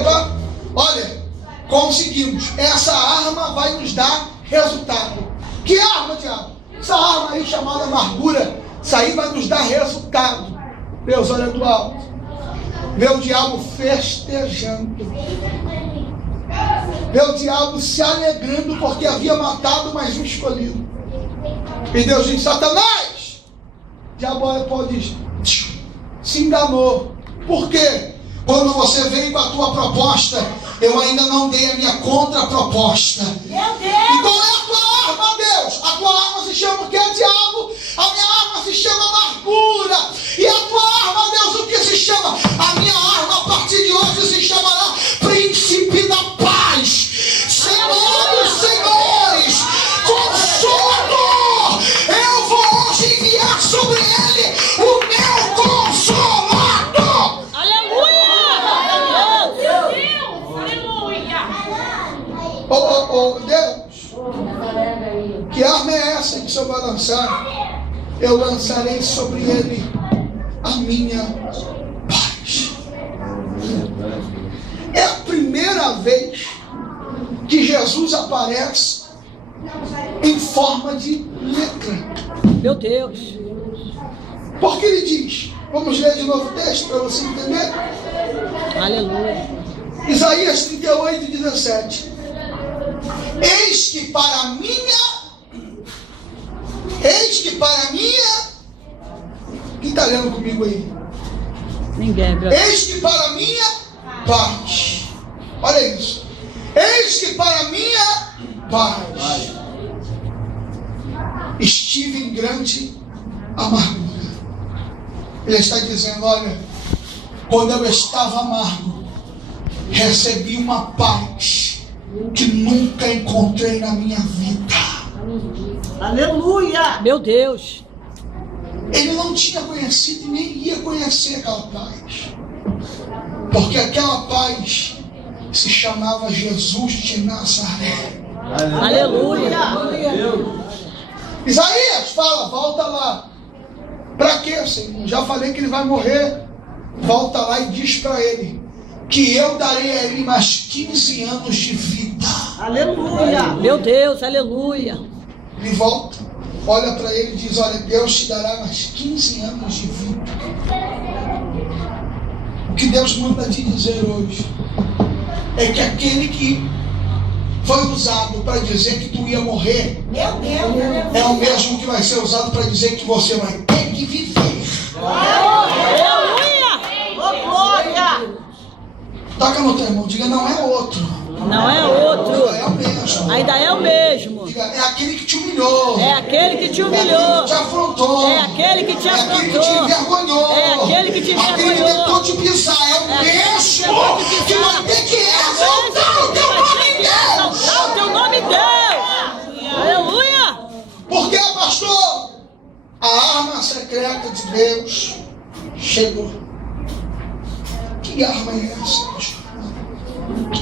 Epa, olha, conseguimos. Essa arma vai nos dar resultado. Que arma, diabo? Essa arma aí chamada amargura. Isso aí vai nos dar resultado. Deus, olha do alto. Vê o diabo festejando. Vê o diabo se alegrando porque havia matado mais um escolhido. E Deus diz: Satanás! O diabo pode se enganou. Por quê? Quando você veio com a tua proposta, eu ainda não dei a minha contraproposta. Meu Deus! E qual é a tua arma, Deus? A tua arma se chama o que, diabo? A minha arma se chama amargura. E a tua arma, Deus, o que se chama? A minha arma, a partir de hoje, se chamará Príncipe da Paz. Senhor dos Senhores, Consolador. Eu vou hoje enviar sobre ele o meu Consolador. Oh Deus, que arma é essa que o Senhor vai lançar? Eu lançarei sobre ele a minha paz. É a primeira vez que Jesus aparece em forma de letra. Meu Deus. Porque ele diz, vamos ler de novo o texto para você entender? Aleluia. Isaías 38, 17. Eis que para minha, quem está lendo comigo aí? Ninguém, meu. Eis que para minha paz, olha isso, eis que para minha paz estive em grande amargura. Ele está dizendo, olha, quando eu estava amargo, recebi uma paz que nunca encontrei na minha vida. Aleluia! Meu Deus. Ele não tinha conhecido e nem ia conhecer aquela paz, porque aquela paz se chamava Jesus de Nazaré. Aleluia. Isaías fala, volta lá. Para quê, Senhor? Já falei que ele vai morrer. Volta lá e diz para ele que eu darei a ele mais 15 anos de vida. Aleluia! Meu Deus, aleluia. Ele volta, olha para ele e diz, olha, Deus te dará mais 15 anos de vida. O que Deus manda te dizer hoje é que aquele que foi usado para dizer que tu ia morrer, Meu Deus! é o mesmo que vai ser usado para dizer que você vai ter que viver. Aleluia. Ô glória! Toca no teu irmão, diga, não é outro. Não é outro. É o mesmo. Ainda é o mesmo. Diga, é aquele que te humilhou. É aquele que te É aquele humilhou. que te afrontou. É aquele que te É aquele que te afrontou. envergonhou. É aquele que te Aquele que envergonhou. tentou te pisar. É o mesmo que vai ter que exaltar o teu nome em Deus. Exaltar o teu nome em Deus. Aleluia. Porque, pastor, a arma secreta de Deus chegou. Que arma é essa, pastor?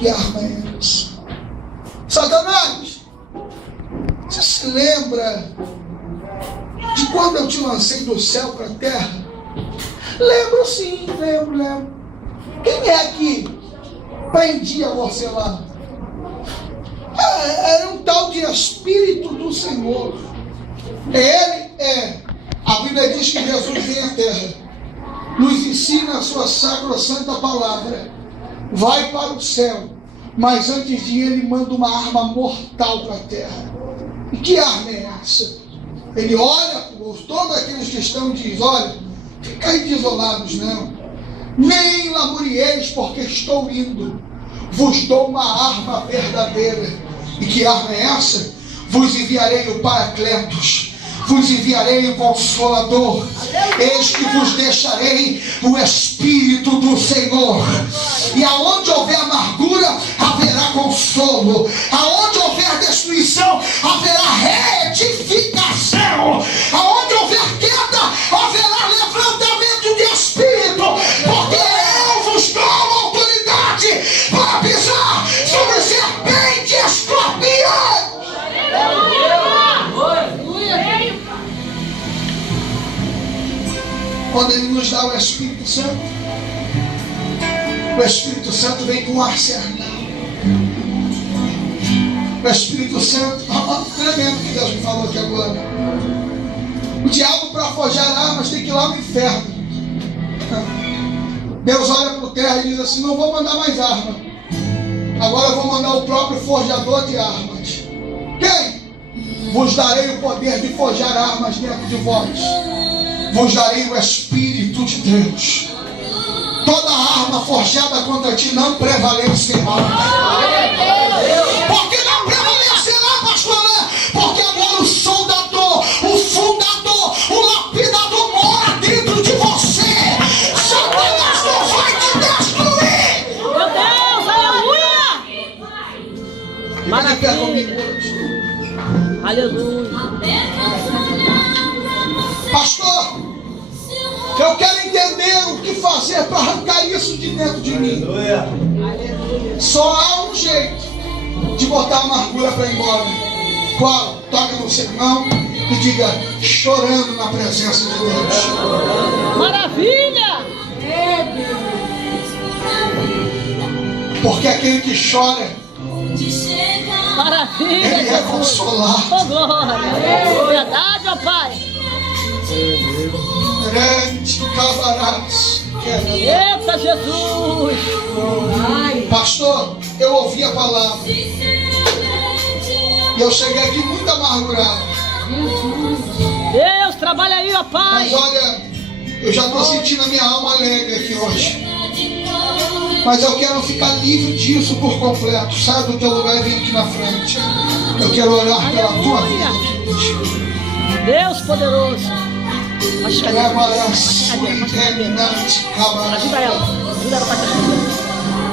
Que arma é essa? Satanás, você se lembra de quando eu te lancei do céu para a terra? Lembro sim, lembro. Quem é que prendia você lá? Era um tal de Espírito do Senhor. Ele é. A Bíblia diz que Jesus vem à terra, nos ensina a sua sacrossanta palavra, vai para o céu, mas antes de ir ele manda uma arma mortal para a terra. E que arma é essa? Ele olha por todos aqueles que estão e diz, olha, fica aí desolados não, nem lamurieis porque estou indo, vos dou uma arma verdadeira. E que arma é essa? Vos enviarei o Paracletos, vos enviarei o Consolador, eis que vos deixarei o Espírito do Senhor. E aonde houver amargura, haverá consolo. Aonde houver destruição, haverá reedificação. Aonde houver queda, haverá levantamento de espírito. Porque eu vos dou autoridade para pisar sobre serpentes e escorpiões. Quando ele nos dá o Espírito Santo, O Espírito Santo vem com um arsenal. O Espírito Santo, tremendo que Deus me falou aqui agora. O diabo, para forjar armas, tem que ir lá no inferno. Deus olha para o terra e diz assim: não vou mandar mais arma. Agora eu vou mandar o próprio forjador de armas. Quem? Vos darei o poder de forjar armas dentro de vós. Vos darei o Espírito de Deus. Toda arma forjada contra ti não prevalecerá. Porque não prevalecerá, pastor? Porque agora o soldador, o fundador, o lapidador mora dentro de você. Satanás não vai te destruir. Meu Deus, aleluia! Fica de pé comigo hoje. Aleluia. Pastor, eu quero entender o que fazer para arrancar isso de dentro de mim. Só há um jeito de botar a amargura para ir embora. Qual? Toca no seu irmão e diga: chorando na presença de Deus. Maravilha! Porque aquele que chora, Maravilha! ele é consolado. Oh, glória! Verdade, ó Pai! Grande cabarás. Eita, Jesus! Pastor, eu ouvi a palavra e eu cheguei aqui muito amargurado. Deus, trabalha aí, ó Pai! Mas olha, eu já estou sentindo a minha alma alegre aqui hoje. Mas eu quero ficar livre disso por completo. Sai do teu lugar e vem aqui na frente. Eu quero orar pela tua vida aqui hoje. Deus poderoso! Ajuda ela! Ajuda ela para te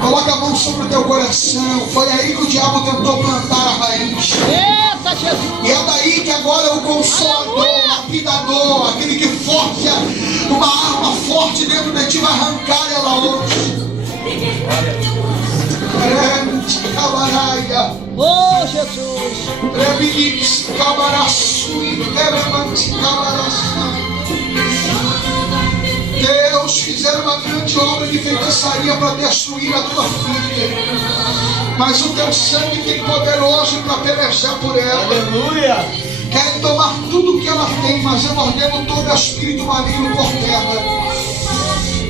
Coloca a mão sobre o teu coração. Foi aí que o diabo tentou plantar a raiz. Eita, Jesus! E é daí que agora o consolador, o lapidador, aquele que forja uma arma forte dentro de ti, vai arrancar ela hoje. Grande cabaraia. Oh, Jesus! Rebelix cabaraçui, rebelix cabaraçui. Deus, fizeram uma grande obra de feitiçaria para destruir a tua filha. Mas o teu sangue tem poderoso para pelejar por ela. Aleluia! Querem tomar tudo que ela tem, mas eu ordeno todo espírito maligno por terra.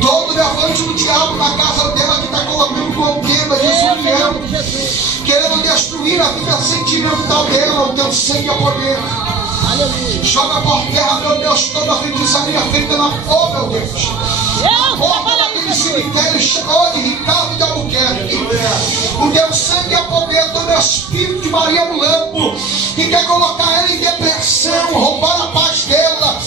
Todo levante do diabo na casa dela que está colocando contenda, desunião, querendo destruir a vida sentimental dela. O teu sangue é poder. Joga por terra, meu Deus, toda a feitiçaria feita na porta, meu Deus. Na porta daquele cemitério chamado de Ricardo de Albuquerque. O teu sangue é poder, todo espírito de Maria Mulambo que quer colocar ela em depressão, roubar a paz dela.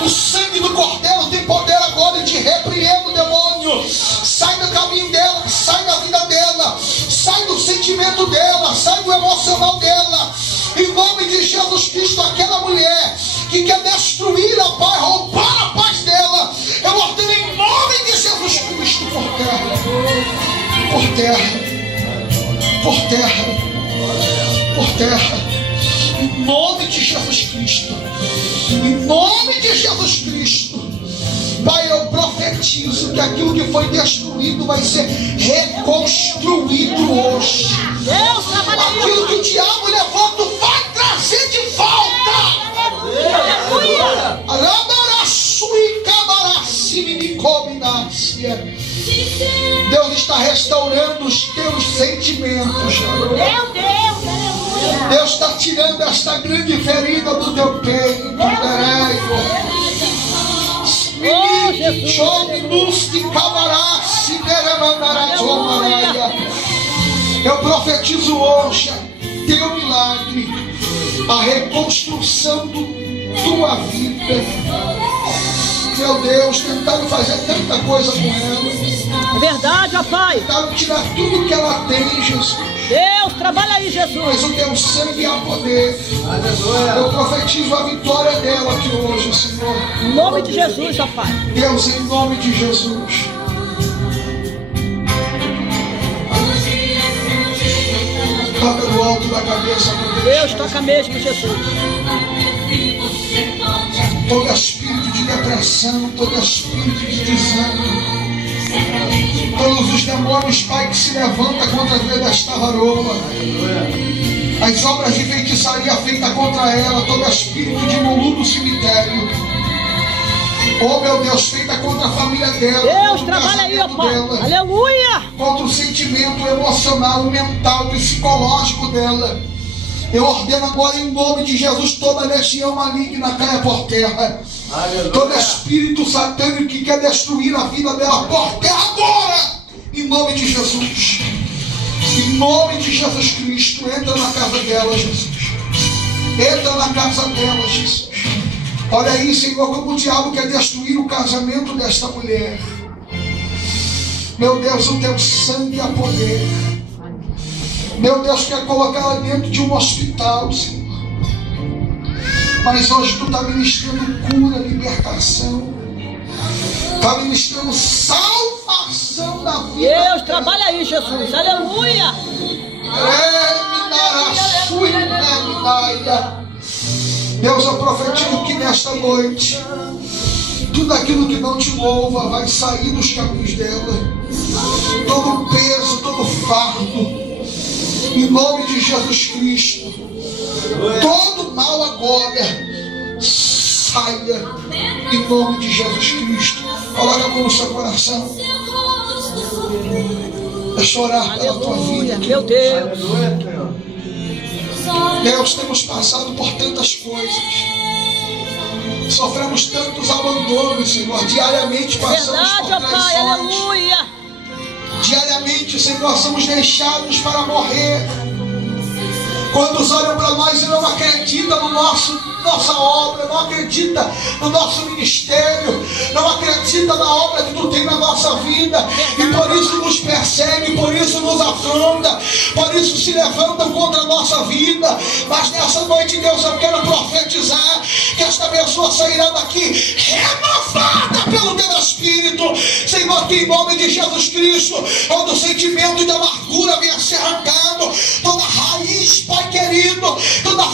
O sangue do Cordeiro tem poder agora e te repreende, demônio. Sai do caminho dela, sai da vida dela, sai do sentimento dela, sai do emocional dela. Em nome de Jesus Cristo, aquela mulher que quer destruir a paz, roubar a paz dela, eu ordeno em nome de Jesus Cristo por terra, por terra, por terra, por terra, em nome de Jesus Cristo, em nome de Jesus Cristo. Pai, eu profetizo que aquilo que foi destruído vai ser reconstruído hoje. Deus, trabalha aí! Aquilo que o diabo levou, tu vai trazer de volta. Deus está restaurando os teus sentimentos. Meu Deus! Deus está tirando esta grande ferida do teu peito. Oh, Jesus! Eu profetizo hoje teu milagre, a reconstrução da tua vida. Meu Deus, tentaram fazer tanta coisa com ela. É verdade, ó Pai! Tentaram tirar tudo que ela tem, Jesus. Deus, trabalha aí, Jesus! Mas o teu sangue há poder. Eu profetizo a vitória dela aqui hoje, Senhor. Em nome de Jesus, ó Pai! Deus, em nome de Jesus. Toca no alto da cabeça, meu Deus. Deus, toca mesmo, Jesus! Todo espírito de depressão, todo espírito de desânimo, Todos os demônios, Pai, que se levanta contra a vida desta varoa, as obras de feitiçaria feitas contra ela, todo espírito de imundície no cemitério, oh meu Deus, feita contra a família dela, Deus, trabalha aí, ó Pai. Aleluia. Contra o sentimento emocional, mental, psicológico dela. Eu ordeno agora em nome de Jesus toda legião maligna caia por terra. Aleluia. Todo espírito satânico que quer destruir a vida dela por terra agora, em nome de Jesus. Em nome de Jesus Cristo, entra na casa dela, Jesus. Entra na casa dela, Jesus. Olha aí, Senhor, como o diabo quer destruir o casamento desta mulher. Meu Deus, o teu sangue há poder. Meu Deus, quer colocar ela dentro de um hospital, Senhor. Mas hoje tu está ministrando cura, libertação. Está ministrando salvação da vida. Deus, trabalha aí, Jesus. Aleluia. Deus, eu profetizo que nesta noite tudo aquilo que não te louva vai sair dos caminhos dela. Todo peso, todo fardo, em nome de Jesus Cristo. Todo mal agora saia em nome de Jesus Cristo. Coloca a mão no seu coração. Deixa eu orar pela tua vida. Meu Deus. Deus, temos passado por tantas coisas. Sofremos tantos abandonos, Senhor. Diariamente passamos Verdade, por ó Pai. traições. Aleluia. Diariamente, Senhor, somos deixados para morrer. Quando olham para nós e não acreditam no nossa obra, não acredita no nosso ministério, não acredita na obra que tu tem na nossa vida, e por isso nos persegue, por isso nos afronta, por isso se levantam contra a nossa vida. Mas nessa noite, Deus, eu quero profetizar que esta pessoa sairá daqui renovada pelo teu Espírito, Senhor, que em nome de Jesus Cristo, todo sentimento de amargura venha ser arrancado, toda raiz, Pai querido, toda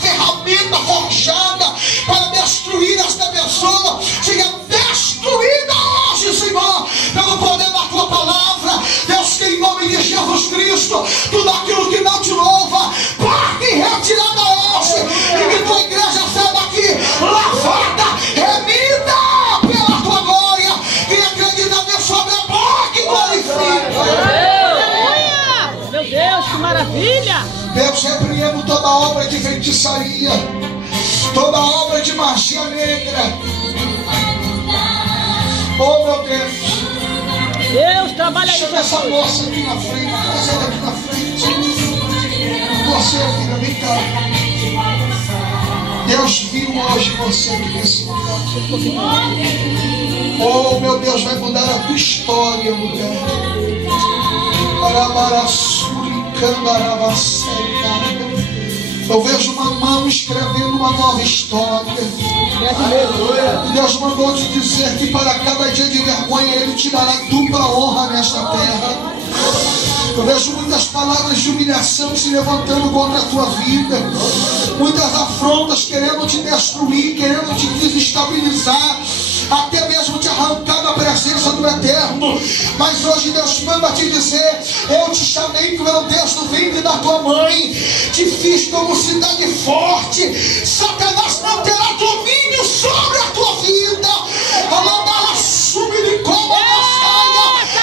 ferramenta forjada para destruir esta pessoa seja destruída hoje, Senhor, pelo poder da tua palavra. Deus, que em nome de Jesus Cristo, tudo aquilo que não te louva, parte e retirada hoje, e que tua igreja saia daqui lavada, remida pela tua glória. Quem acredita Deus sobre a boca e glorifica. Meu Deus, que maravilha. Deus, repreendo toda obra de feitiçaria, toda obra de magia negra. Oh meu Deus, Deus, trabalha aí, chama essa Jesus. moça aqui na frente, traz ela aqui na frente. Você, filha, vem cá. Deus viu hoje você aqui nesse lugar. Oh meu Deus, vai mudar a tua história, mulher. Eu vejo uma mão escrevendo uma nova história. E Deus mandou te dizer que para cada dia de vergonha Ele te dará dupla honra nesta terra. Eu vejo muitas palavras de humilhação se levantando contra a tua vida, muitas afrontas querendo te destruir, querendo te desestabilizar, até mesmo te arrancar da presença do Eterno. Mas hoje Deus manda te dizer: eu te chamei, meu Deus, do ventre da tua mãe, te fiz como cidade forte. Satanás não terá domínio sobre a tua vida.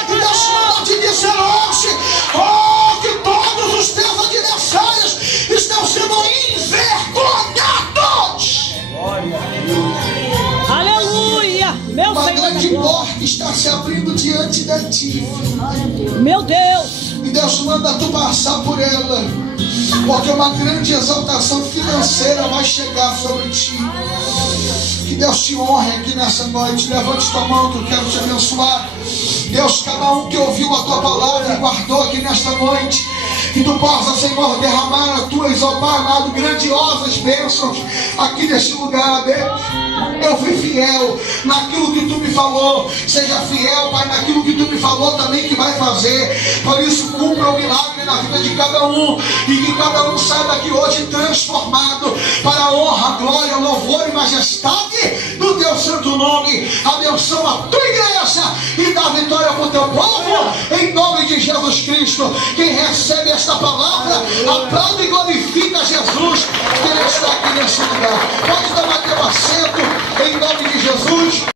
E Deus manda te dizer hoje, oh, que todos os teus adversários estão sendo envergonhados. Aleluia. Meu Uma Senhor. grande porta está se abrindo diante de ti. Meu Deus. E Deus manda tu passar por ela, porque uma grande exaltação financeira vai chegar sobre ti. Que Deus te honre aqui nessa noite. Levante tua mão que eu quero te abençoar. Deus, cada um que ouviu a tua palavra e guardou aqui nesta noite, que tu possa, Senhor, derramar as tuas, ó Pai amado, grandiosas bênçãos aqui neste lugar, Deus. Eu fui fiel naquilo que tu me falou. Seja fiel, Pai, naquilo que tu me falou também que vai fazer. Por isso, cumpra opera o milagre na vida de cada um, e que cada um saia daqui hoje transformado para a honra, glória, louvor e majestade do teu santo nome. Abençoa a tua igreja e dá vitória para o teu povo, em nome de Jesus Cristo. Quem recebe esta palavra, aplaude e glorifica Jesus, que Ele está aqui neste lugar. Pode tomar teu assento, em nome de Jesus.